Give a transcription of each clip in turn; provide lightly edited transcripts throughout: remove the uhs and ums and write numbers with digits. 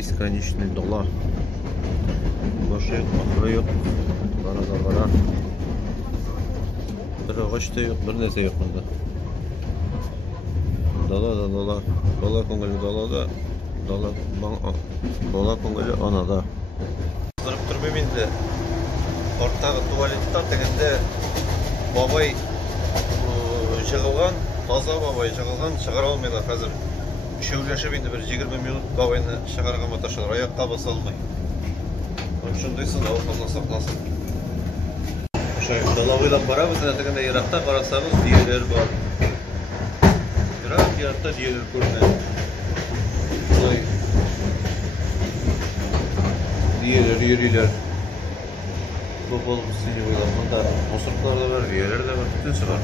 бесконечный дала. Başı yok, bakırı yok. Bana da bana. Bir ağaç da yok, bir nese yok bunda. Dala da dala. Dala kongeli dala da. Dala kongeli anada. Kızdırıp durmayayım indi. Ortağı tuvaletten tegende babay жығылған, таза бабай жығылған, шығара алмайлар қазір. Үшеу жашып енді бір 20 минут бабайны шығарға маташалар, аяққа баса алмай. Шындайсың, ауқымна сақласын. Дала ойлап барамыз, әтігінде Ирақта қарасаңыз диелер бар. Ирақта диелер көрінеді. Бұлай диелер, ерилер. Көп болып істене ойлап, мұнда мұсырқлар да бар, диелер де бар, бүтінсі бар.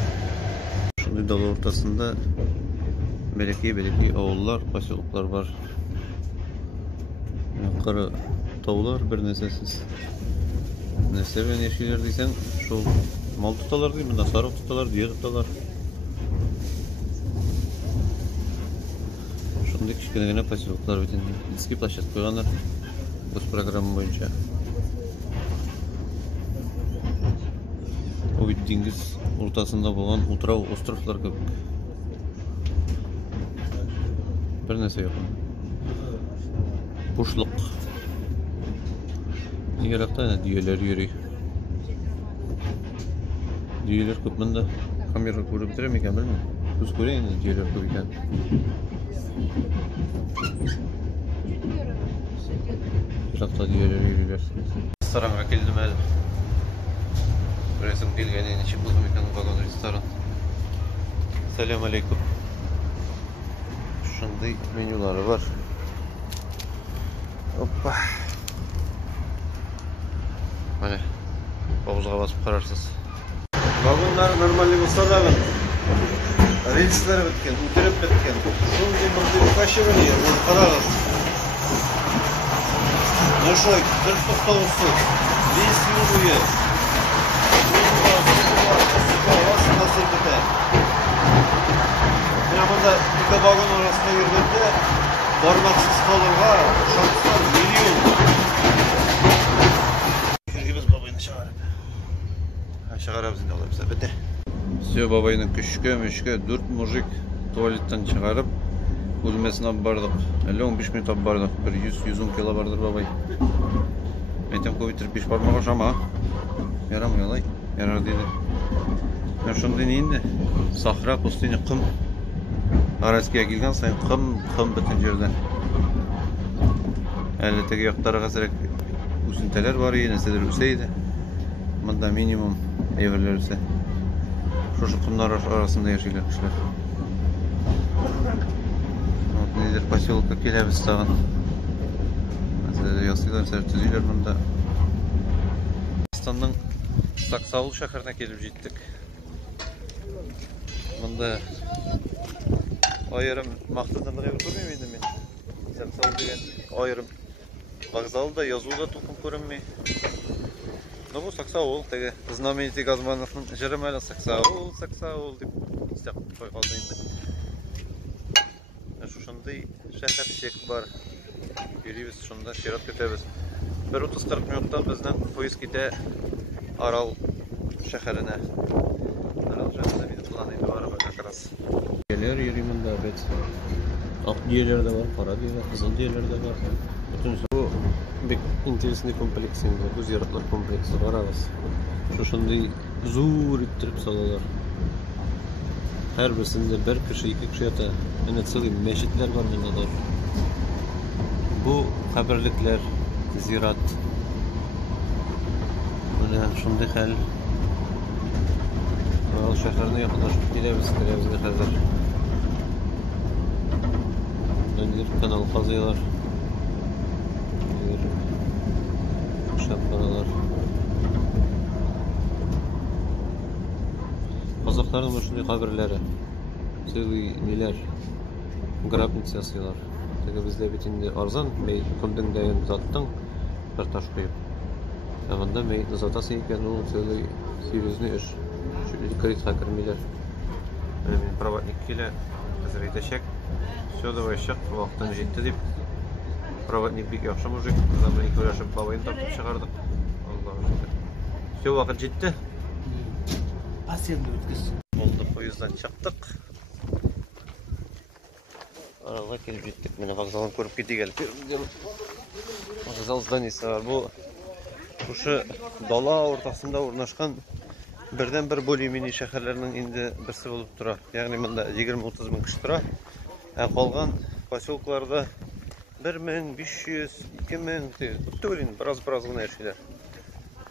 Шындай дала ортасында береке ауылдар, поселоклар бар. Қыры таулар бір нәсесіз. Нәсебен ешкелер дейсен, шол мал тұталар деймін, мында сарық тұталар, дие тұталар. Шындай кішкенегіне поселоклар бетін детский площадка қойғандар. Өз программа бойынша. Ойт деңгіз ортасында болған ұтырау островлар көп. Bir нәрсе жоқ. Бушлық. Ирақта диелер йөри. Диелер көп мында. Камера көріп бітірем екен, білмеймін. Көз көрейін, диелер көп екен. Ирақта диелер йөрилер. Ресторанға келдім әлі. Көресің келгенен ішіп бұзым екен вагон ресторан. Сәлем алейкум. Шындай менюлары бар. Опа. Міне, бауызға басып қарарсыз. Вагондар нормальный болса дағы. Рельслері біткен, үтіріп біткен. Шындай бірде пашевание, оны қарағыз. Ношой, бір тоқтауысы. Весь югуе. Nasıl biter? Yanımda iki vagon arasına girdiğinde parmaksız kalırga şanslar milyon. Yürüyümüz babayını çağırıp. Çağırabız yine alayım size bitti. Все babayının küçük 4 mujik tuvaletten çıkarıp bölmesine bardık. 50-15 minut bardık. Bir 100-110 kilo vardır babay. Metem kovitir 5 parmak ama yaramıyor olay. Yarar değil. Ben şundan indi. Sahra pustini qım. Araskiya kelgan sayın qım bütün yerden. Әлі теге яқтарға сірек үсінтелер бар, енесілер үсейді. Мұнда минимум еверлер үсе. Шошы қымдар арасында ешелер кішілер. Недер поселокқа келеміз саған. Ясыйлар сәр түзейлер мұнда. Қазақстанның Саксауыл шәһәріне келіп жеттік. Мұнда айырым мақтадандығы көрмеймін енді мен. Саксауыл деген айырым вокзалда жазуда толқын көрінмей. Но бұл Саксауыл, теге знаменитый Газмановның жыры мәлі Саксауыл деп істеп қой қалды енді. Шошындай шәһәр шек бар. Үйрейбіз, шында шират көтебіз. 1-30-40 минуттан біздің поезд кете Арал шәһәріне. Арал шәһәріне бейді құлан енді бары бар қақырас. Диелер еримінде бет. Ақ диелер де бар, қара диелер, қызыл диелер де бар. Бұл бек интересный комплекс енді. Бұл зиратлар комплексі қарағыз. Шошындай зур иттіріп салалар. Әр бірсінде бір кіші, екі кіші ята. Әне целый мәшітлер бар мұнда. Бұл қабірліклер, зират. Шундай хәл. Арал шәһәріне якынлашып келеміз қазір. Әндер канал қазыйлар. Шапқаралар. Қазақтардың шундай қабірлері. Целый нелер. Гробница ясыйлар. Теге бізде бетінде арзан, күмдің дайын заттың бір таш қойып. Ағанда мәйітні затасы екен, ол целый серьезный үш. Критқа кірмейлер. Мен проводник келі, қазір етешек. Все, давай шық, уақыттан жетті деп. Проводник бик яхшы мужик. Biz bilan ko'rishib babayını tortib chiqardik. Allohga shukr. Все vaqt жетті. Asiyende ötküz. Oldu, poyezddan chiqdik. Aralga kelib jetdik. Mana vokzalni ko'rib ketdik. Vokzal zdaniyasi var. Bu o'sha dala o'rtasida o'rnashgan birden bir bo'limini shaharlarning endi birisi bo'lib turadi. Ya'ni bunda 20-30 ming kishi turadi. Qolgan posyolklarda 1500, 2000 to'lin biroz-birozgina yashaydi.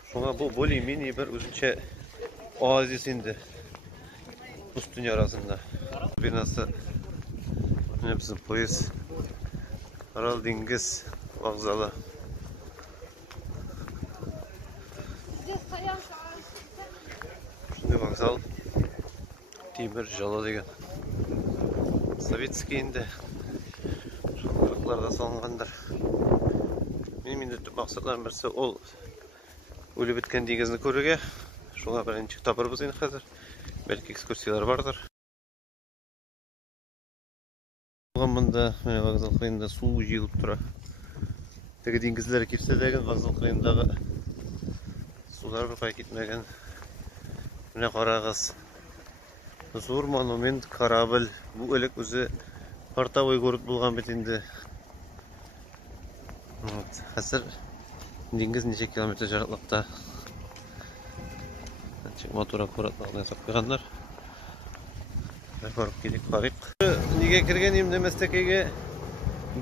Şuna bu bo'limini bir o'zicha oaziz endi Rus dünyasında. Binası ne bizim poyez Aral Dengiz vokzali. Şimdi vokzal temir jala degan. Sovetskiy endi şu qirqlarda salıngandır. Benim endi tüp maqsadlarım birisi ol o'lib bitgan dengizni ko'ruga. Şuna birinchi topirmiz endi hozir. Belki ekskursiyalar vardır. Bunda mana vokzal qirg'inida suv yig'ilib turadi. Tegi dengizlar kelsa degan vokzal qirg'inidagi suvlar bir pay ketmagan. Mana qarag'iz. Zo'r monument, kорабль. Bu elek o'zi portavoy ko'rib bo'lgan bit endi. Hozir dengiz necha kilometr jarliqda. Motor akkuratligini hisob qilganlar. Ko'rib kelik qarib. Nega kirgan emdemasdakaga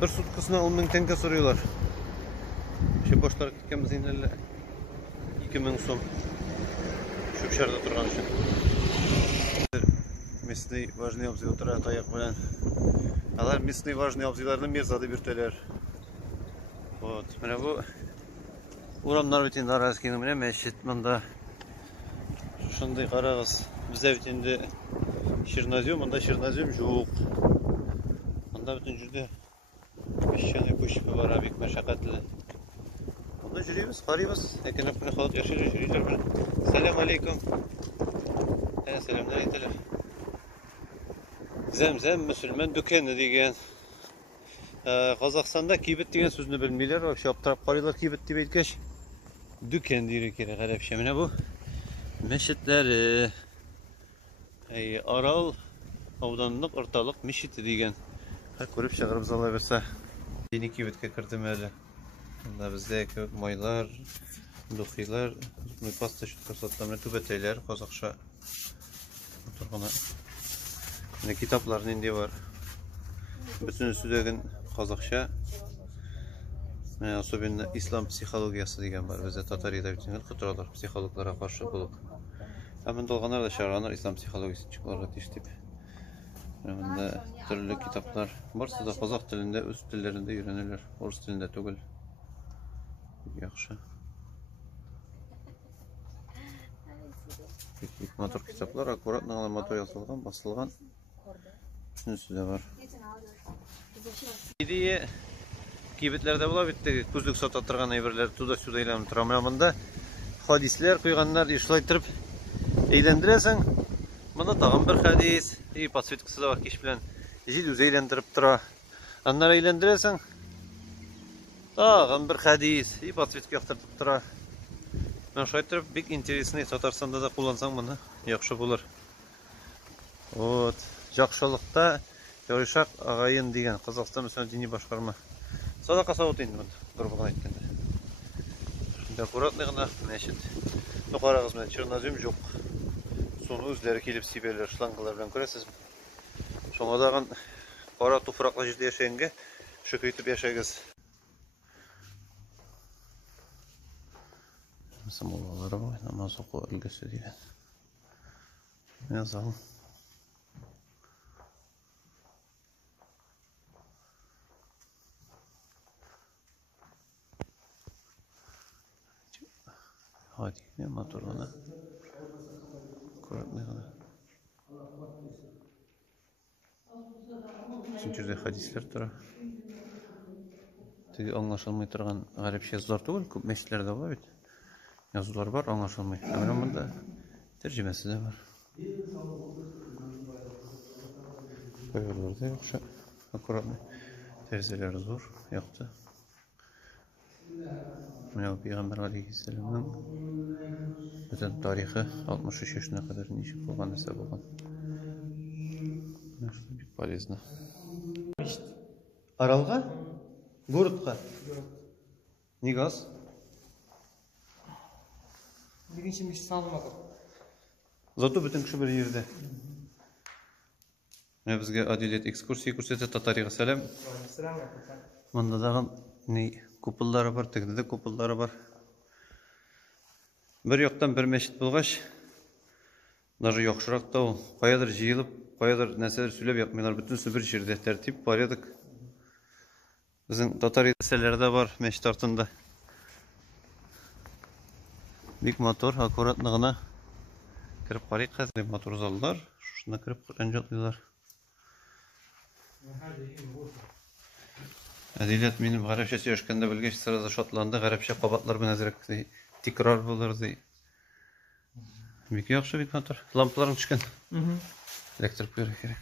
bir sutkasına 10 ming tenge so'raylar. Shu boshlar ketganmiz endi 2000 so'm. Shu sharda turgan uchun. Местный важный обзор turadi oyoq bilan. Alar местный важный obzorlarni merzada yurtalar. Вот, mana bu uramlar bitin arasida mana masjid bunda. Shunday qarag'iz. Bizda endi Şirnazyum, bunda Şirnazyum yo'q. Bunda butun juda peshchani ko'shib var, bek mashaqqatli. Bunda yuribmiz, qaraymiz. Lekin buni xalq yashaylar. Assalomu alaykum. Assalomlar aytdilar. Zamzam musulmon do'koni degan. Qozog'istonda kibit degan so'zni bilmaylar, o'sha optirab qaraylar kibit deb aytgach, do'kon deyir kerak qarabcha. Mana bu mescitlari Aral avdanlıq ortalık meşiti degan. Ko'rib chiqarib olaversa. Dini kibitga kirdim hali. Bunda bizda ko'p moylar, duxiylar, pasta shutqasotlarni tubataylar, qozoqcha turg'ana. Mana kitoblarning endi var. Bütün üstüdeki qozoqcha. Особенно İslam psixologiyasi degan var. Bizda Tatariyada bütün xitolar psixologlara qarshi bo'lib. Hemen dolganlar da şarlanır İslam psikolojisi çıklarla teştip. Bunda türlü kitaplar varsa da Kazak dilinde, üst dillerinde öğrenirler. Rus dilinde tugul. Yaxşı. Motor kitaplar akkurat nağlamator yazılgan, basılgan. Üçüncüsü de var. İdiye kibitlerde bula bitti. Kuzluk satattırgan evreler tuda suda ilanı tramramında. Hadisler koyganlar işlaytırıp eğlendiresen, bana tağın bir hadis, pasvetkisi de var kiş bilen, jil üze eğlendirip tura. Onları eğlendiresen, tağın bir hadis, pasvetki yaktırtıp tura. Ben şaytırıp, bek interesini Tatarsanda da kullansan bunu, yaxşı bulur. Жақшылықта Yarışaq ağayın degan, Qozog'iston Müslüman dini boshqarma. Sadaqa savut endi bunda, qurbiqni aytganda. Shunda akkuratligina masjid. Qarag'iz, men Chirnozyum yo'q. Sonu o'zlari kelib siberlar, shlangalar bilan ko'rasizmi? Shonadag'in qora tuproqli yerda yashaganga shu ko'ytib yashaysiz. Samovalar var, namaz oku ilgisi degan. Yazalım. Hadi ne motoruna. Kuratlı kadar. Üçüncü hadisler tura. Tegi anlaşılmay turgan garip yazılar tugul, köp meşitlerde var bit. Yazılar var, anlaşılmay. Ama bunda tercümesi de var. Koyuyorlar da yoksa akkuratlı. Terziler zor, yoktu. Mına Peygamber aleyhisselam'ın bütün tarihi 63 yaşına kadar nişi bolgan dese bolgan. Nasıl bir polезно. Аралга? Городка? Нигаз? Биринчи миш салмады. Зато бүтін кіші бір жерде. Бізге әділет экскурсия көрсетеді, татариға сәлем. Мұнда дағын купылдары бар, тегінде де купылдары бар. Бір yoqtan бір мешіт болғаш, даже yoqшырақта ол, қоядыр жиылып, қоядыр нәрселер сөйлеп яқмайлар, бүтінсі бір жерде тәртіп бар едік. Біздің татари нәрселері бар мешіт артында. Бик мотор, аккуратныгына кіріп қарайық қазір. Мотор залдар, шушында кіріп қыран Әдилет менің ғарапша сөйлешкенде білгеш сразу шотланды. Ғарапша қабатлар бен әзірек тикрар болар дей. Бик яқшы бик мотор. Лампаларың түшкен. Электрип беру керек.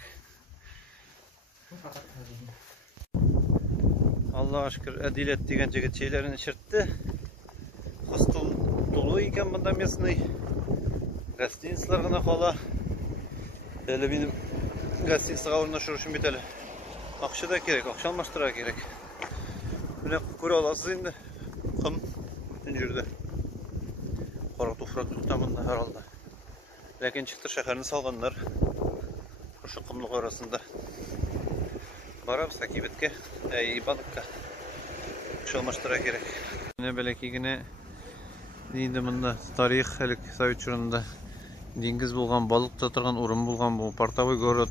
Аллаға шүкір, әдилет деген жігіт şeylerini ішіртті. Хостел толы екен бұнда местный. Гостиницалар ғана қала. Әлі менің гостиницаға орнашыр үшін бет әлі. Ақша да керек, ақша алмаштыра керек. Міне көре аласыз енді. Қым бүтін жүрді. Қорық туфрак тұқтамында аралда. Ләкен шықтыр шәһәрін салғандар. Ұшы қымлық арасында. Барабыз Акибетке, Ибадыққа. Ақша алмаштыра керек. Міне бәләкегіне дейінді мұнда тарих әлік Совет жұрында деңгіз болған, балықта тұрған орын болған бұл портовый город.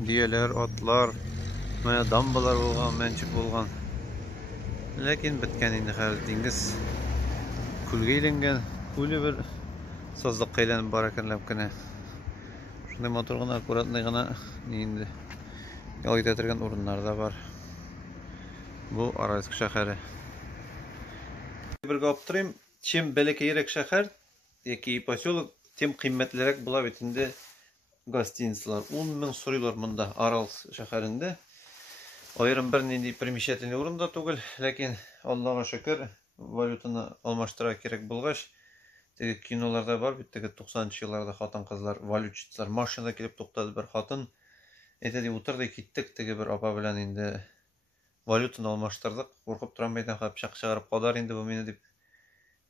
Диелер, атлар, дамбалар болған, мәншік болған. Ләкин біткен енді қазір деңгіз күлге айленген, күлі бір саздыққа айленіп бар екен ләмкіне. Шындай мотор ғана, аккуратный ғана енді ялайта тұрған орындар да бар. Бұл Аральск шәһәрі. Бірге алып тұрайым, чем бәләкейрек шәһәр, яки поселок, тем қимметлерек була бит инде гостиницалар. 10 мең сорыйлар монда Аральск шәһәрендә. Айрым бер нинди примечательный урында түгел, ләкин Аллаға шөкер, валютаны алмаштыра керек булгач, теге киноларда бар бит, теге 90-нчы елларда хатын-кызлар, валютчылар машинада килеп туктады бер хатын. Әйтәди утырды, киттек, теге бер апа белән инде валютаны алмаштырдык. Куркып торам мәйдан кап чак чыгарып кадар инде бу мине дип.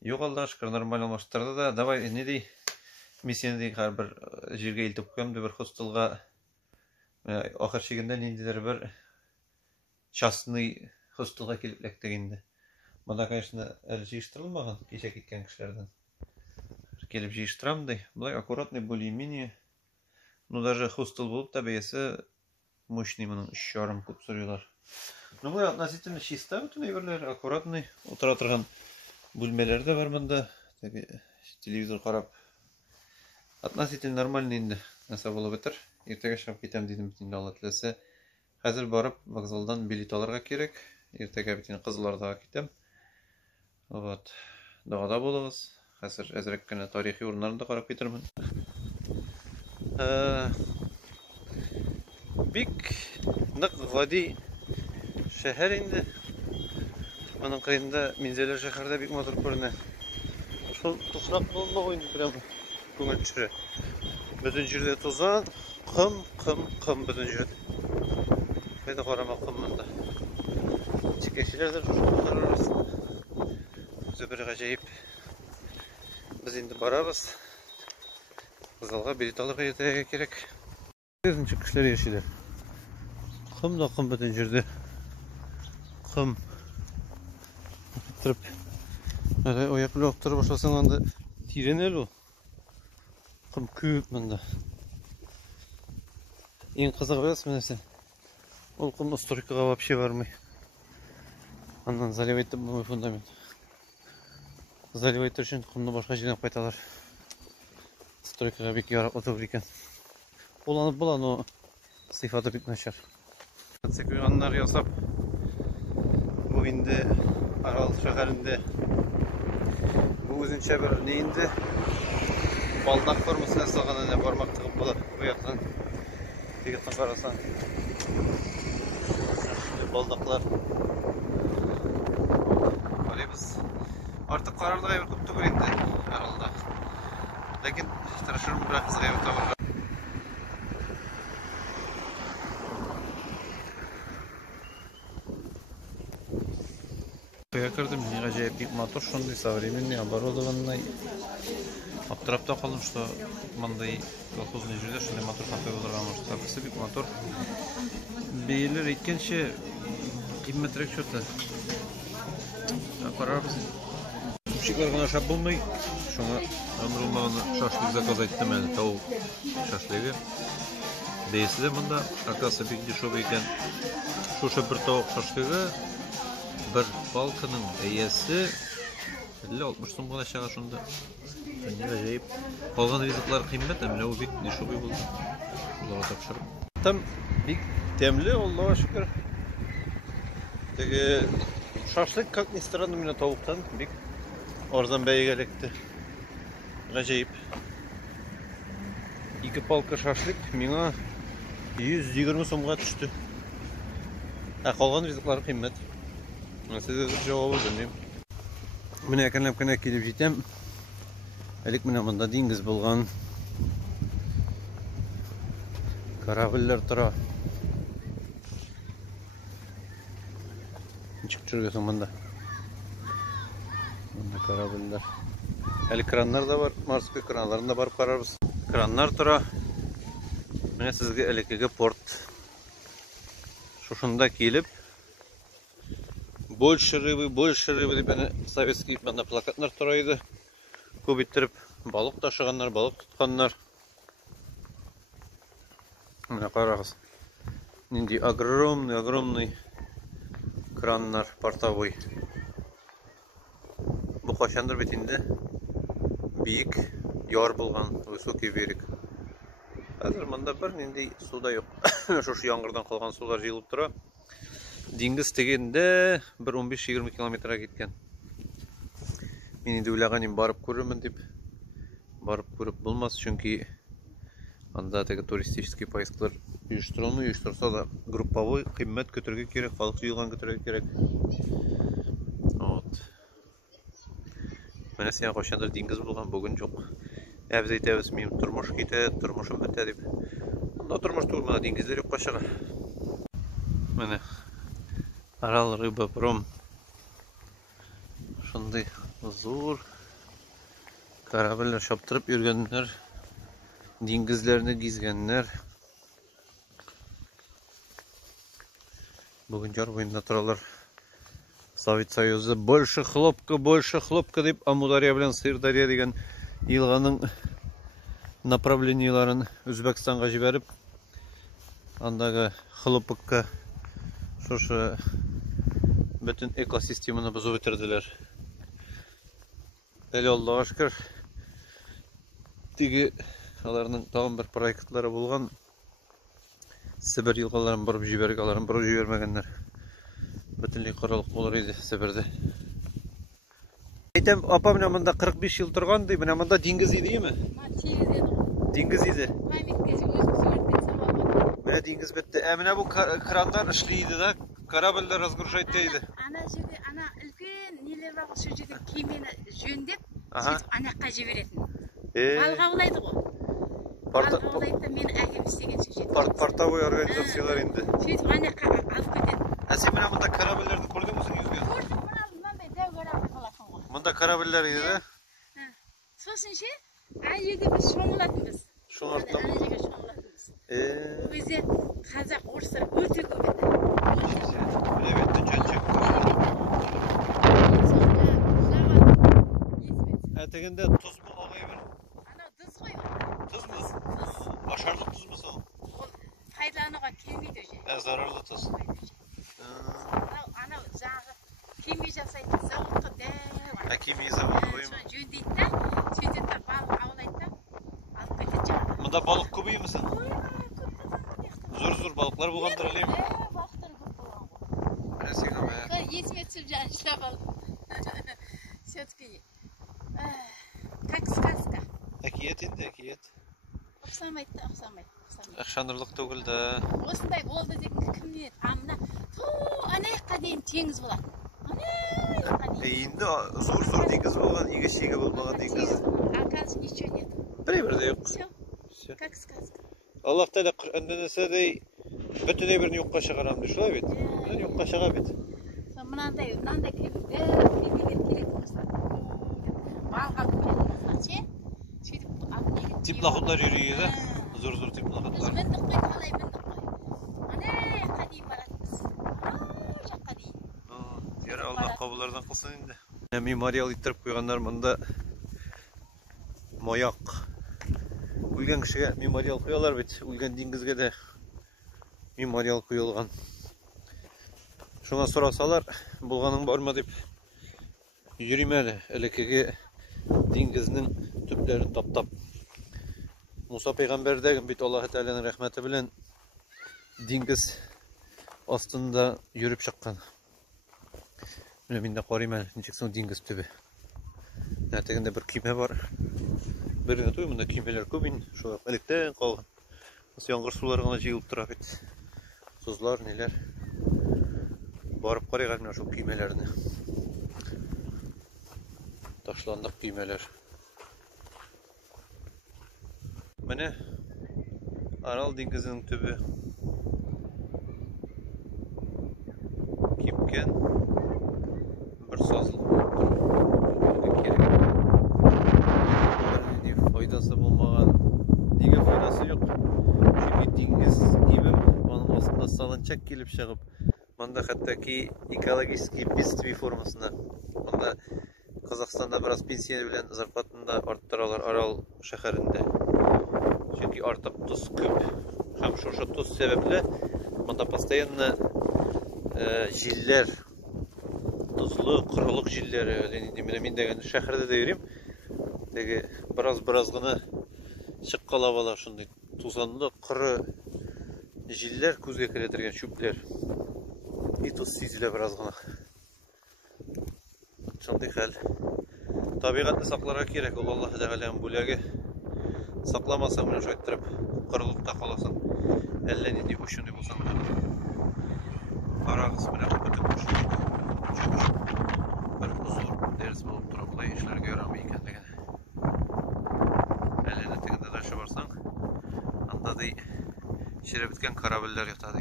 Юк, Аллаға шөкер, нормаль алмаштырды да, давай не ди? Мен сені де бір жерге елтіп қойым да бір хостелға ақыр шегінде ненділер бір частный хостелға келіп ләктегенде. Мұнда, конечно, әлі жиыштырылмаған кеше кеткен кішілерден. Келіп жиыштырам дей. Бұлай аккуратный, более-менее. Ну, даже хостел болып та бәйесі мощный мұның 3,5 көп сұрыйлар. Ну, бұлай относительно чиста бүтін әйберлер, аккуратный. Отыра тұрған бөлмелер де бар мұнда. Телевизор қарап. Относительно нормальный инде нәрсе болып бітір. Ертеге шығып кетем дейдім бітінде Алла тілесе. Қазір барып вокзалдан билет алырға керек. Ертеге бітінде Қызылордаға кетем. Вот. Дұғада болыңыз. Қазір әзірек кені тарихи орындарында қарап кетірмін. Бик нық ғади шәһәр инде. Оның қиында Мензелер шәһәрдә бик мотор көрінә. Шол тұсырақ болында ойынды прямо. Көңіл түшірі. Бүтін жерде тозан, қым бүтін жерде. Қайда қарама қымында. Чекешілерді жұрттар арасында. Өзі бір ғажайып. Біз енді барабыз. Қызалға билет алырға ертеге керек. Өзінші кішілер ешілер. Қым да қым бүтін жерде. Қым. Тұрып. Ояқ білі оқтырып ашасың анда тирен әлі ол. Қым көп мұнда. Ең қызық білесің мінесен. Ол қым стройкаға вообще бармай. Аннан заливайты бұлмай фундамент. Заливайты үшін қымны башқа жерден қайталар. Стройкаға бек ярап отыр екен. Оланып бұл, но сыйфаты бек нашар. Секуяндар ясап. Бұл енді Арал шәһәрінде. Бұл өзінше бір нейінде. Балдақ формасына салған әне бармақ тығып болар. Бұяқтан тегеттен қарасан. Балдақлар. Қарайбыз. biz. Artık kararlı gayet köptü göreydi herhalde. Lakin tırışırım bırak kızı gayet tabarlar. Я кірдім, не ғажайып bir мотор, шондай современный, оборудованный. Аптырапта қалдым, что мындай колхозный жерде шондай мотор сатып отырған может. Такысы бик мотор. Бейлер еткенше қимметірек что-то. Апарабыз. Шиклар ғана шап болмай, шоңа өмірілмағаны шашлык заказ айттым әлі, тауық шашлыгы. Бейсі де мұнда, акасы бик дешевый екен. Шоша бір тауық шашлыгы. Bir balkının eyesi 50-60 so'm g'ana aşağı şunda. Ne acayip. Qolgan riziklar qiymat, ammo u bek dешевый bo'ldi. Xudoga topshirib. Tam bek temli, Allohga shukr. Tege şaşlık как ни странно mina tovuqdan bek arzon beyigelikti. Acayip. 2 palka şaşlık mina 120 so'mga tushdi. Qolgan riziklar qiymat. Size cevabı bilmeyeyim. Mine yakınlayıp gelip gittim. Elik mine bunda dengiz bulgan. Karabiller tura. Çık çürgüsün bunda. Bunda karabiller. Elik kranlar da var. Marskı kranlarında barıp kararız. Kranlar tura. Mine sizge elikege port. Şuşunda kelip. Больше рыбы деп әне советский банда плакатлар тұрайды. Көбейттіріп, балық ташығандар, балық тұтқандар. Міне қарағыз. Нендей огромный краннар, портовой. Бұл қашандар бетінде биік, яр болған, высокий берег. Әзір мында бір нендей суда жоқ. Шошы яңғырдан қалған сулар жиылып тұра. Dengiz tegende 15-20 kilometre gitken. Meni de uylaganim barıp көрөмүн деп. Barıp көрүп болмас, çünkü анда теги туристический поездкалар уюштурулмай, уюштурса да групповой кыйммат көтөргө керек, балык жыйылган көтөргө керек. Вот. Менә сен качандыр dengiz булган, бүгүн жок. Биз әйтәбез, мен турмуш ките, турмушум бетә дип. Анда турмуш турмада dengizler yok кашыга. Менә Aral rıba prom. Şunday zor karabiller şaptırıp yürgenler, dengizlerini gizgenler. Bugün jar boyunda turalar. Sovet Soyuzu больше хлопка deyip Amudarya bilen Sırdarya деген yılganın направленияларын Özbekistan'a жиберip andagı хлопкка şoşu bütün ekosistemini bozup bitirdiler. Eli Allah'a şükür. Tigi alarının tağın bir proyektleri bulgan. Sibir yılgaların barıp jiberek, aların barıp jibermegenler. Bütünlüğü qaralık olur idi Sibir'de. Aytem apam mine mında 45 yıl turgan deyip, mine mında dengiz idi değil mi? Dengiz idi. Mine dengiz bitti. Mine bu kranlar işliydi da. Karabiller разгружать deydi. Ana жерде, ana үлкен нелер бар, сол жерде кемені жөндеп, сөйтіп анаққа жіберетін. Балық аулайды ғой. Балық аулайды да мені әкем істеген сол жерде. Портовой организациялар енді. Сөйтіп анаққа алып кетеді. Сен мына мұнда карабелерді көрдің бе сен yüzген? Көрдім, мынандай дәу корабль қаласың ғой. Мұнда карабелер еді да? Сосын ше, ана жерде біз шомылатынбыз. Шоңартқан ана жерге шомылатынбыз. Ол кезде қазақ, орыстар өте көп еді. Evet, çöçük. Etekinde tuz mu ağayı ver? Ana tuz koy. Tuz mu? Aşarlık tuz mu son? Пайдалануға келмейді өже. Zararlı tuz. Ana жағы кеме жасайтын зауытқа дәу. Kimiyi zavod koyayım. Соны жөндейді да, сөйтеді да балық аулайды да, алып кетеді жағадан. Bunda balık kubuyu musun? Zor balıklar bulgandır eleyim. Балықтар көп болған ғой. Esik ama ya. Есіме түсіп жаңа жылап алдым. Все-таки как сказка. Ekiyet indi ekiyet. Ұқсамайды да, ұқсамайды. Akşanırlık tөгілді. Осындай болды деген кім не? Мына ана жаққа дейін теңіз болады. Ана жаққа Eğinde zor diye kız olan, iyi şeyge bulmağa diye kız. Оказывается, ничего нет. Bir de yok. Все, как сказка. Allah Teala Kur'an'da nese de bütün birini yokka çıkaram diyor. Şöyle bit. Ben yokka çıkar bit. Мынандай кіріп келетін болса балға келетін сөйтіп Tiplakutlar yürüyor da. Zor tiplakutlar. міндік қой талай міндік қой ана жаққа дейін баратынбыз ана жаққа дейін Diğer Allah kabullardan kılsın indi. Mimariyalı ittirip koyganlar bunda moyak. Үлген кішіге мемориал қоялар бет. Үлген деңгізге де мемориал қойылған. Шуңа сұрасалар, болғаның бар ма деп жүрейм әлі. Әлекеге деңгіздің түплерін таптап. Муса пейғамбердегі бет Аллахы Тәаланың рәхмәті білен деңгіз астында жүріп шыққан. Мен де қарайым әлі, нешек соң деңгіз түбі. Нәтегінде бір күйме бар. Біріне той, мұнда күймелер көбін, шоға әліктен қалған. Осы яңғыр сулар ғана жиылып тұра бет. Созлар, нелер. Барып қарай ғалмына шо күймелеріне. Ташландық күймелер. Міне, Арал деңгізінің түбі. Кепкен бір сазылық керек. Faydası bulmağın niye faydası yok? Çünkü deniz gibi onun aslında salınacak gelip çıkıp manda hatta ki ekologik bistvi formasında manda Kazakistan'da biraz pensiye bilen zarfatını da arttıralar Aral şehrinde. Çünkü artık tuz küp hem şu tuz sebeple manda постоянно jiller tuzlu kırılık jilleri öyle ben de şehirde de yürüyüm. Biraz gına çıqqala bala şunday tuzanlı qırı jiller көзге келтірген шөплер. И туз сизиле biraz gına. Şunday hal. Табиғатны сакларга керек, ул Аллаһ Тәгаләнең бүләге. Сакламаса менә шулай иттереп кырылып та каласың. Әллә нинди ошундый булсаң. Карагыз менә бүтән ошундый. Бер зур дәрес булып тора булай эшләргә ярамый икәнлеген. Şire bitken karabeller yatadı.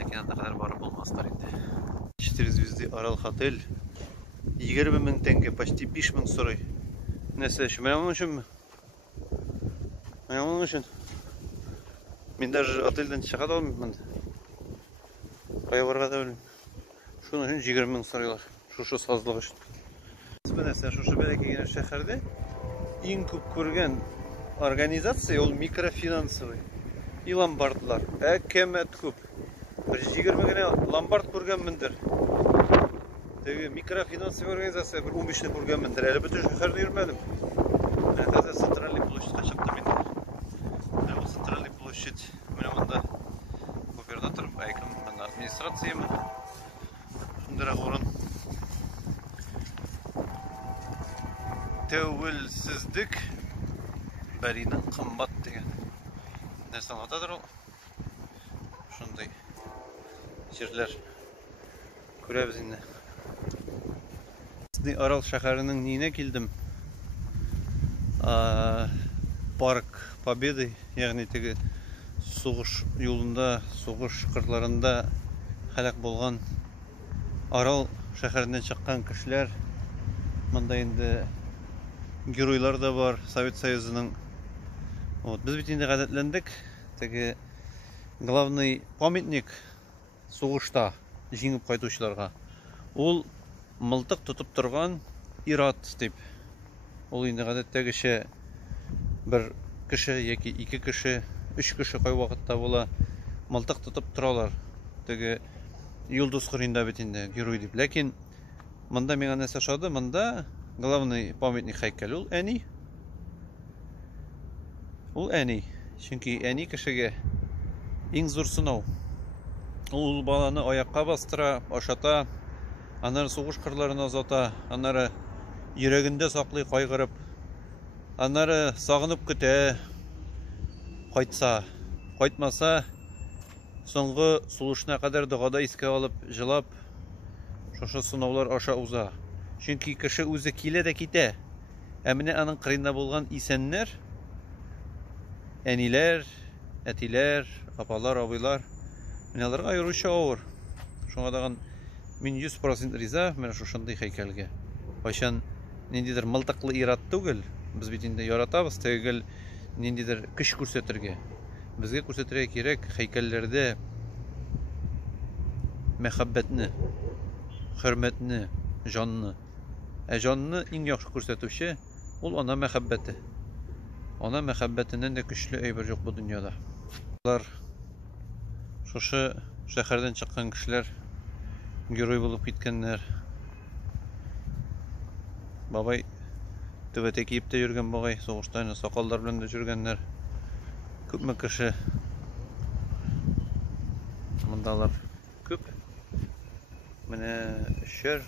Lakin anda kadar barı bulmazlar indi. 4 звезды Арал Хотель. 20.000 тенге, почти 5.000 soruy. Neyse şu ben onun için mi? Ben onun için. Ben даже otelden çıkart olmayayım. Kaya varga da öyle. Şunun için 20.000 soruyorlar. Şu sazlık için. Mesela şu belki yine şehirde en çok görgen organizatsiya ol mikrofinansoviy. И ломбардlar. Әкемет көп. 20 генә ломбард күргәнмендер. Теге микрофинансовый организация 15 күргәнмендер. Әле бөтен шәһәрдә йөрмәдем. Менә таза центральный площадька чыктым инде. Менә бу центральный площадь. Менә монда губернатор әкем, менә администрациямы. Шундыйрак урын. Тәвәлсезлек бәринең кымбат дигән. Nereden atadır o? Şunday yerler görəbiz indi. Aral şəhərinin neyine kildim? Park Победы, yani tegi soğuş yolunda, soğuş kırlarında halak bolğan Aral şəhərindən çıqqan kişilər. Mında indi геройлар da var, Sovet Soyuzu'nun. Biz bitinde гадәтләндек. Теге главный памятник сугышта җиңеп кайтучыларга. Ул мылтык тотып торган Ират дип. Ул инде гадәттәгечә бер кеше яки 2 кеше, 3 кеше кай вакытта була мылтык тотып торалар. Теге Йолдыз кырында битендә герой дип. Ләкин монда миңа нәрсә шады? Монда главный памятник һәйкәл ул әни. Ул әни. Чөнки әни кешегә иң зур сынау. Ул баланы аякка бастыра, ашата, аннары сугыш кырларына озата, аннары йөрәгендә саклый кайгырып, аннары сагынып көтә, кайтса, кайтмаса, соңгы сулышына кадәр дугада искә алып, җылап, Шушы сынаулар аша уза. Чөнки кеше үзе килә дә китә. Ә менә аның кырында булган исәннәр, әниләр, әтиләр, апалар, абыйлар, менә аларга аеруча авыр. Шуңа даган мин 100% риза менә шушындый һәйкәлгә. Кайчан ниндидер мылтыклы ират түгел, без бит инде яратабыз, тәгел ниндидер көч күрсәтергә. Безгә күрсәтергә кирәк һәйкәлләрдә мәхәббәтне, хөрмәтне, җанны. Ә җанны иң яхшы күрсәтүче ул ана мәхәббәте. Ана мәхәббәтеннән дә көчле әйбер юк бу дөньяда. Алар шушы шәһәрдән чыккан кешеләр герой булып киткәннәр. Бабай төбәтә киеп тә йөргән бабай, сугышта сакаллар белән дә йөргәннәр. Күпме кеше мондалар күп. Менә шәр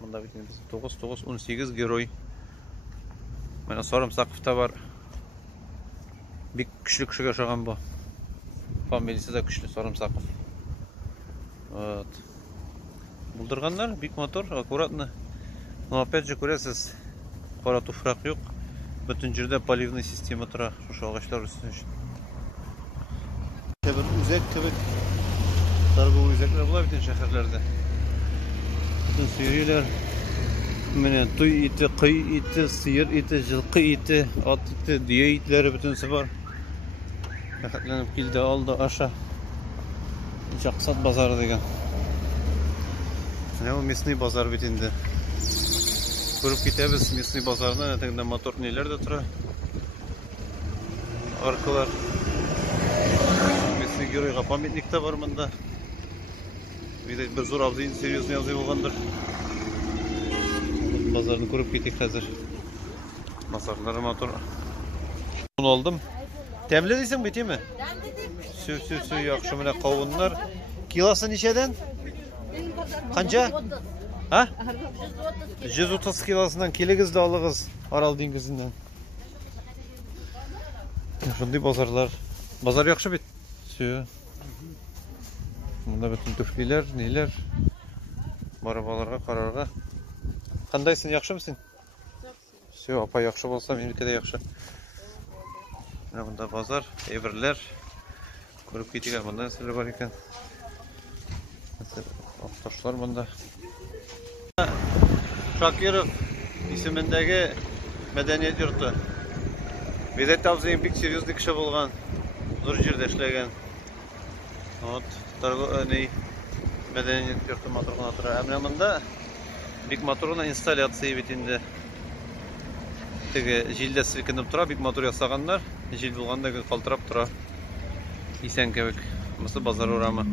монда бит 9-18 герой. Менә Сарымсаковта бар. Бик көчле кешегә охшаган бу. Фамилиясе дә көчле, Сарымсаков. Вот. Булдырганнар бик мотор, аккуратно. Но опять же күрәсез, кара туфрак юк. Бөтен җирдә поливный система тора, шушы агачлар өстенә. Бер үзәк кебек торговый үзәкләр була бит шәһәрләрдә. Бөтен сөйриләр. Менә туй ите, кый ите, сыер ите, жылкы ите, ат ите, дөя итләре бөтенсе бар. Рәхәтләнеп килде, алды, аша. Жақсат базары дигән. Менә ул местный базар бит инде. Күреп китәбез местный базардан, әтәгендә мотор ниләр дә тора. Аркалар. Местный геройга памятник та бар монда. Видать, бер зур абзый серьезный абзый булгандыр. Базарны күреп китик хәзер. Базарлары мотор. Шуны алдым. Тәмле дисең бит, яме? Су яхшы менә кавыннар. Килосы ничәдән? Канча? Ha? 130 kilosundan kiligizle alırız Aral dengizinden. Şunday bazarlar. Bazar yaxşı bit. Suyu. Bunda bütün tüfliler, neler. Arabalarga, kararga. Kandaysın, yaxşı mısın? Suyu, apa yaxşı bolsa, meniki de yaxşı. Bunda bazar, evirler. Görüp ketiger, bunda nesili var ekan. Aktaşlar bunda. Şakirov ismindagi madaniyat yurti. Vedat Avzin bek seriozli kishi bo'lgan. Zo'r yerda ishlagan. Ot, targ'oni madaniyat yurti motorxona turadi. Ammo bunda bek motorxona installyatsiya bitindi. Tege jilda silkinib turadi, bek motor yasaganlar, jil bo'lganda qaltirab turadi. Isen kebek. Mısır bazar orama.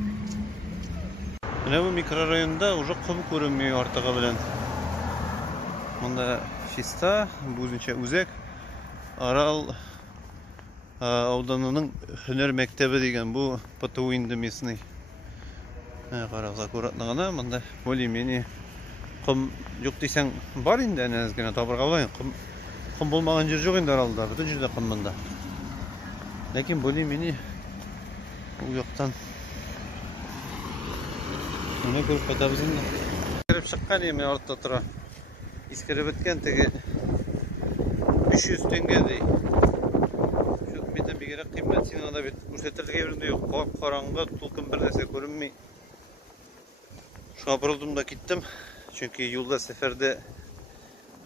Mana bu mikrorayonda уже qum ko'rinmay ortig'i bilan. Bunda Shista, bu o'zincha o'zak Aral audanining hunar maktabi degan bu PTU indemnisniy. Qarab zakoratligini bunda более-менее qum yo'q desang bor endi anazgina topirga olayın. Qum bo'lmagan yer yo'q endi Aralda, butun yerda qum bunda. Lekin более-менее u yoqdan Buni ko'rib qaytamiz endi. Kirib chiqqan endi ortda tura. Iskirib o'tgan tegi 500 tanga dey. Shu menda begara qiymat sinada bit ko'rsatilgan yerda yo'q. Qorong'i, to'lqin bir narsa ko'rinmay. Shuna burildim da ketdim. Chunki yo'lda safarda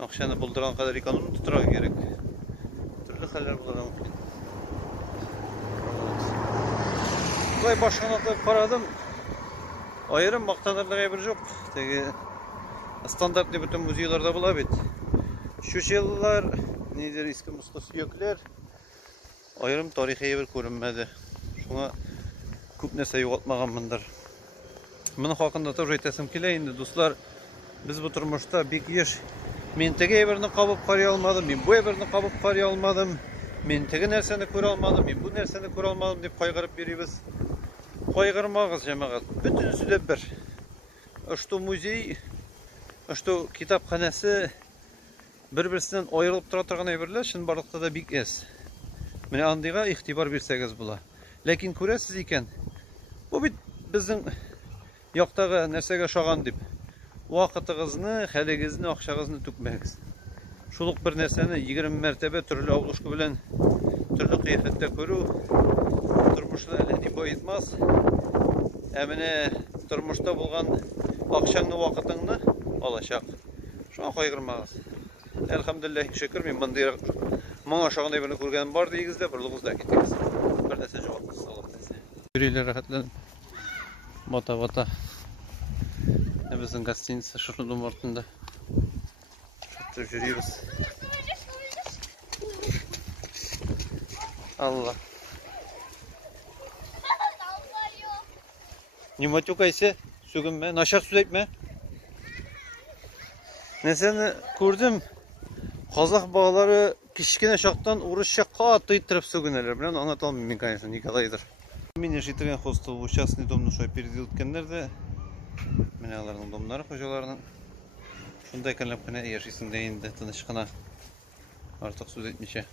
aqshani buldirgan qadar ekonom tuturga kerak. Turli xillar bo'lar mumkin. Voy boshqani qaradim. Ayırım maqtanırlığa bir yok. Standartlı bütün muzeylarda bula bit. Şu yıllar nedir eski muslu suyaklar ayırım tarihi bir görünmedi. Şuna köp нәрсә югалтмаганмындыр. Моның хакында да әйтәсем килә инде, дуслар. Без бу тормышта бик еш мен теге әйберне кабып карый алмадым, мен бу әйберне кабып карый алмадым, мен теге нәрсәне күрә алмадым, мен бу нәрсәне күрә алмадым дип кайгырып йөрибез. Кайгырмагыз җәмәгать. Бөтенесе дә бер. Что музей, что китапханасы бер-берсеннән аерылып тора торган әйберләр шин барлыкта да бик әз. Менә андыйга игътибар бирсәгез була. Ләкин күрәсез икән, бу бит безнең яктагы нәрсәгә шаган дип. Вакытыгызны, хәлегезне, акчагызны түкмәгез. Шулык бер нәрсәне 20 мәртәбә төрле авылышкы белән төрле кыяфәттә күрү тормышны әле ни бойтмас. Ә менә тормышта булган акчаңны, вакытыңны алачак. Шуңа кайгырмагыз. Әлхәмдүлилләһ, шөкер, мин мондый моңа шагындай берне күргәнем бар дигездә, берлыгызда китегез. Бер нәрсә җаваплы салып. Йөриләр рәхәтләнеп. Бата-бата. Безнең гостиница шушы дом артында. Шушы йөрибез. Allah. Nima tükaysa, sögünme, naşak süzeytme. Neseni gördüm. Kazak bağları kişikine şaktan uğraşa katı itirip sögüneler. Ben anlatalım, конечно, Николай'dır. Мен yaşaytırgen hostel, bu частный domnu şöyle переделткенler de mene alarның domları, hocalarının. Şunda ekanlap kine yaşaysın deyinde, tanışkına. Artık söz etmişe.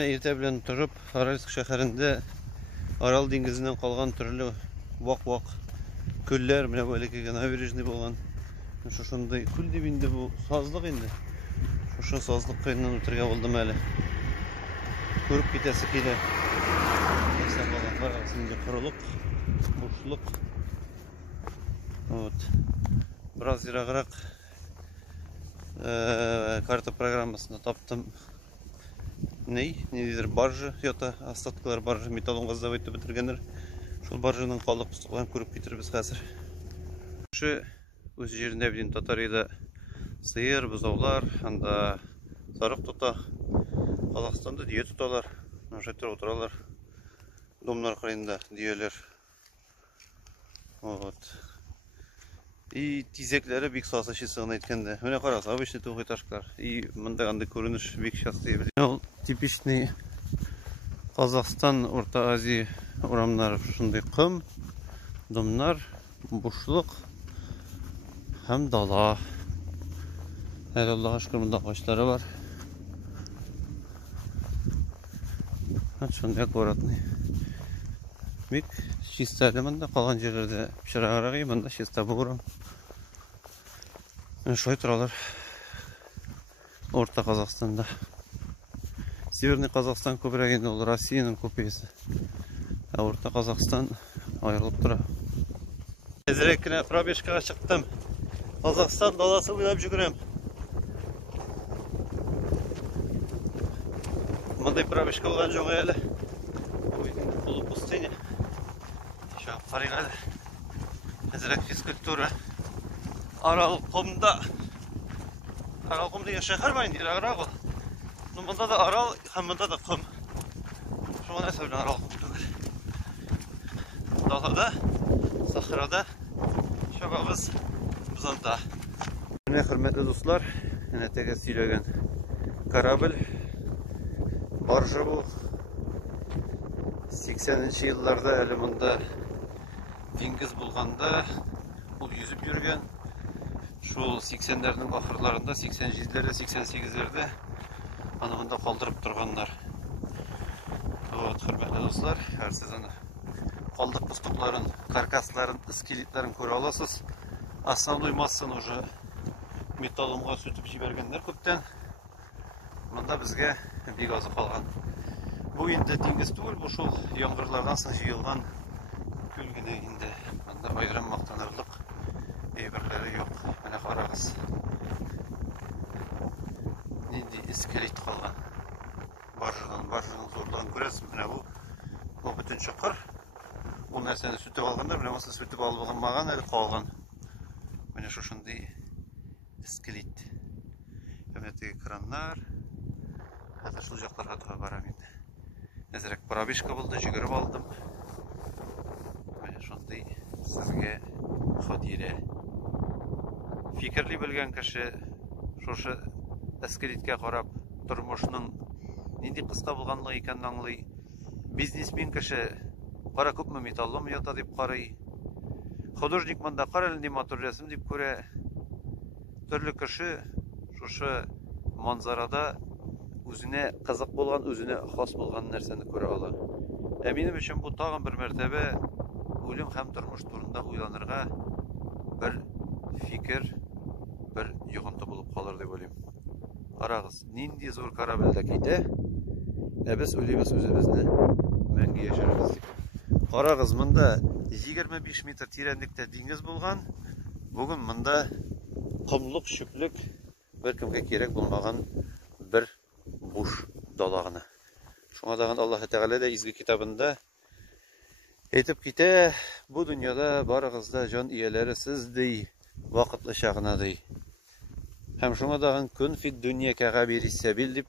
Ertə bilen turub Aralsk şəhərində Aral dengizindən qalğan türlü vaq-vaq köllər, menə belə ki, nabережный bolğan şuşunday күл dibində bu sazlıq indi. Şuşun sazlıq qıyından ötürgə buldum hələ. Görüb getəsi kilə. Nəsə qalanlar arasında quruluq, boşluq. Вот. Biraz yırağıraq karta programmasında tapdım. Nedir barjı, yata остаткалар баржы, металлын газдабайтты бітіргендер. Шул баржының қалдық пұстықларын көріп кетірбіз қазір. Шы өз жерінде білін Татарияда сиыр, бұзаулар, анда сарық тұта, Қазақстанда дие тұталар, шайтыр отыралар, домнар қырайында диелер. И тизеклері бек сасы шесіғын айткенде. Міне қарасы, обычный туғай ташқар. И мұндай андай көрініш бек шасты ебір. Типичный Қазақстан, Орта Азия урамнары шундай қым, домнар, бушлық һәм дала. Әлі Аллаға шүкір, мұнда ағачлары бар. Шундай аккуратный. Бек чисто әлі мұнда, қалған жерлерде пішірағырағы, мұнда чисто бұғырам. Шой тұралар Орта Қазақстанда. Северный Қазақстан көбірек енді ол Россияның көпесі. Орта Қазақстан айырылып тұра. Әзірек кіне пробежкаға шықтым. Қазақстан даласы ойлап жүгірем. Мұндай пробежка болған жоқ әлі. Бұл пустыня. Шағып қарайық әлі. Әзірек физкультура. Арал құмда. Арал құм деген шәһәр байын дейді, ағырақ ол. Мұнда да арал, һәм мұнда да құм. Шуға нәрсе білен арал құм түгіл. Далада, сахрада шабабыз бұзанда. Міне құрметті достар, әне теге сөйлеген корабль, баржы бұл. 80-ші елларда әлі мұнда деңгіз болғанда бұл yüzіп жүрген. Шул 80-ләрнең ахырларында, 87-ләрдә, 88-ләрдә аны монда калдырып торганнар. Вот, хөрмәтле дуслар, сез аны калдык пустыкларын, каркасларын, скелетларын күрә аласыз. Основной массаны уже металлымга сүтеп җибәргәннәр күптән. Монда безгә бик азы калган. Бу инде диңгез түгел, бу шул яңгырлардан соң җыелган күл генә инде. Монда айрым мактанырлык әйберләре юк. Менә карагыз. Нинди скелет калган. Баржының зурлыгын күрәсез. Менә бу бөтен чокыр. Ул нәрсәне сүтеп алгандар, менә мосы сүтеп алып булмаган, әле калган. Менә шушындый скелет. Менә теге краннар. Хәзер шул жакларга таба барам инде. Әзрәк пробежка булды, җигереп алдым. Менә шундый сезгә хатирә. Фикерли белгән кеше шушы скелеткә карап тормышның нинди кыска булганлыгы икәнен аңлый. Бизнесмен кеше кара күпме металлым ята дип карый. Художник монда кара нинди матур рәсем дип күрә. Төрле кеше шушы манзарада үзенә кызык булган, үзенә хас булган нәрсәне күрә ала. Ә минем өчен бу тагын бер мәртәбә үлем һәм тормыш турында уйланырга бер fikir bir yığıntı bulup kalır diye söyleyeyim. Karagız, nindi zor karabelde kite, biz ölübüz özümüzne мәңгі yaşarız deyip. Karagız, mında 25 metr tirenlikte dengiz bulgan, bugün mında kumluk, şüplük bir kimge gerek bulmagan bir boş dalağını. Şuna dağın Allah-u Teala da izgi kitabında etip kite, bu dünyada barıgızda can iyeleri siz dey, vakıtlı şağına dey. Hem şuna dağın kun fid dünya kagabiri sebil deyip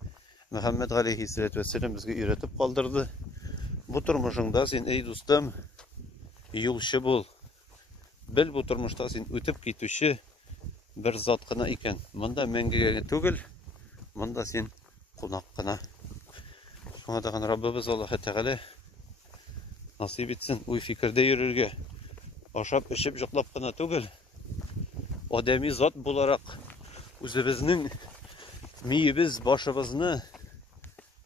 Muhammed Aleyhisselatü Vesselam bizge üretip kaldırdı. Bu turmuşunda sen ey dostum yolшы bol. Bil bu turmuşta sen ötüp gitüşü bir zat kına iken. Mında мәңгіге түгел, mında sen konak kına. Şuna dağın Rabbimiz Allah-u Teala nasip etsin uy fikirde yürürge. Aşap içip jıklap kına түгел. Ademi zat bularak özümüzün miyimiz başımızını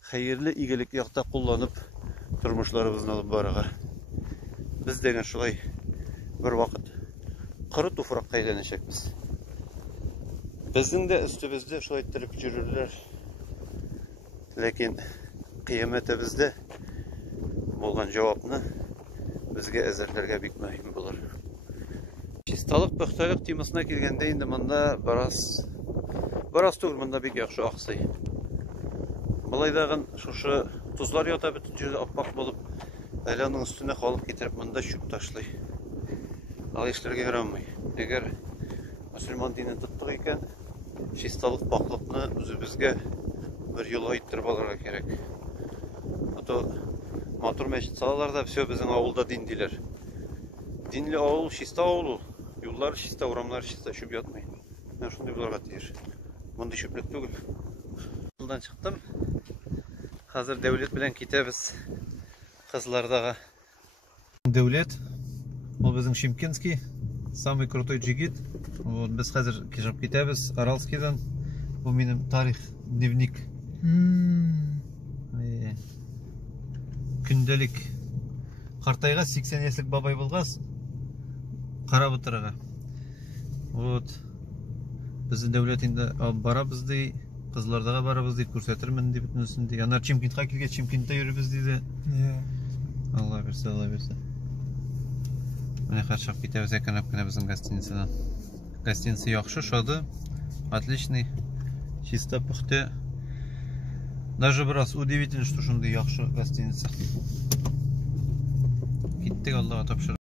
hayırlı iyilik yakta kullanıp turmuşlarımızın alıp baraga. Biz degen şulay bir vakit kırı tufrak kaylanacakız. Bizim de üstümüzde şulay ettirip yürürler. Lakin kıyamete bizde olan cevabını bizge ezerlerge bik mühim bulur. Çistalık, pöxtəlik temasına kelgende indi manda biraz tuğul manda bik yaxşı aqsay. Bulaydagan şuşu tuzlar yata bütün jerde appak bolup, aylanın üstüne kalıp getirip manda şüp taşlay. Al işlerge yaramay. Eğer Müslüman dini tuttuk iken, çistalık, paklıkны özümüzge bir yola ittirip alırga gerek. Hatta matur meşit salalarda все bizim avulda dindiler. Dinli avul, şista avul. Yollar şista, uğramlar şista, şüp yatmayın. Ben şunu bularga teyir. Bunday şüplük түгел. Yoldan çıktım. Hazır devlet bilen kitemiz kızlardaga. Devlet, o bizim Шымкентский, самый крутой jigit. Biz hazır kişip kitemiz Aralskiydan. Bu benim tarih dnevnik. Gündelik. Kartayga 80 yaşlık babay bulgaz. Karabıtırıga. Bizim devletinde barabız dey, kızlardaga barabız dey, көрсөтөрмүн деп бүтүнүсүн dey. Анар Чымкентке келген, Чымкентте жүрүбүз дейді. Allah berse, Allah berse. Міне карчап кетебиз экенеп кene биздин гостиницадан. Гостиница жакшы, шоды, отличный, чисто, пухте. Даже biraz удивительно, что ушундай жакшы гостиница. Кеттик, Аллага тапшырып.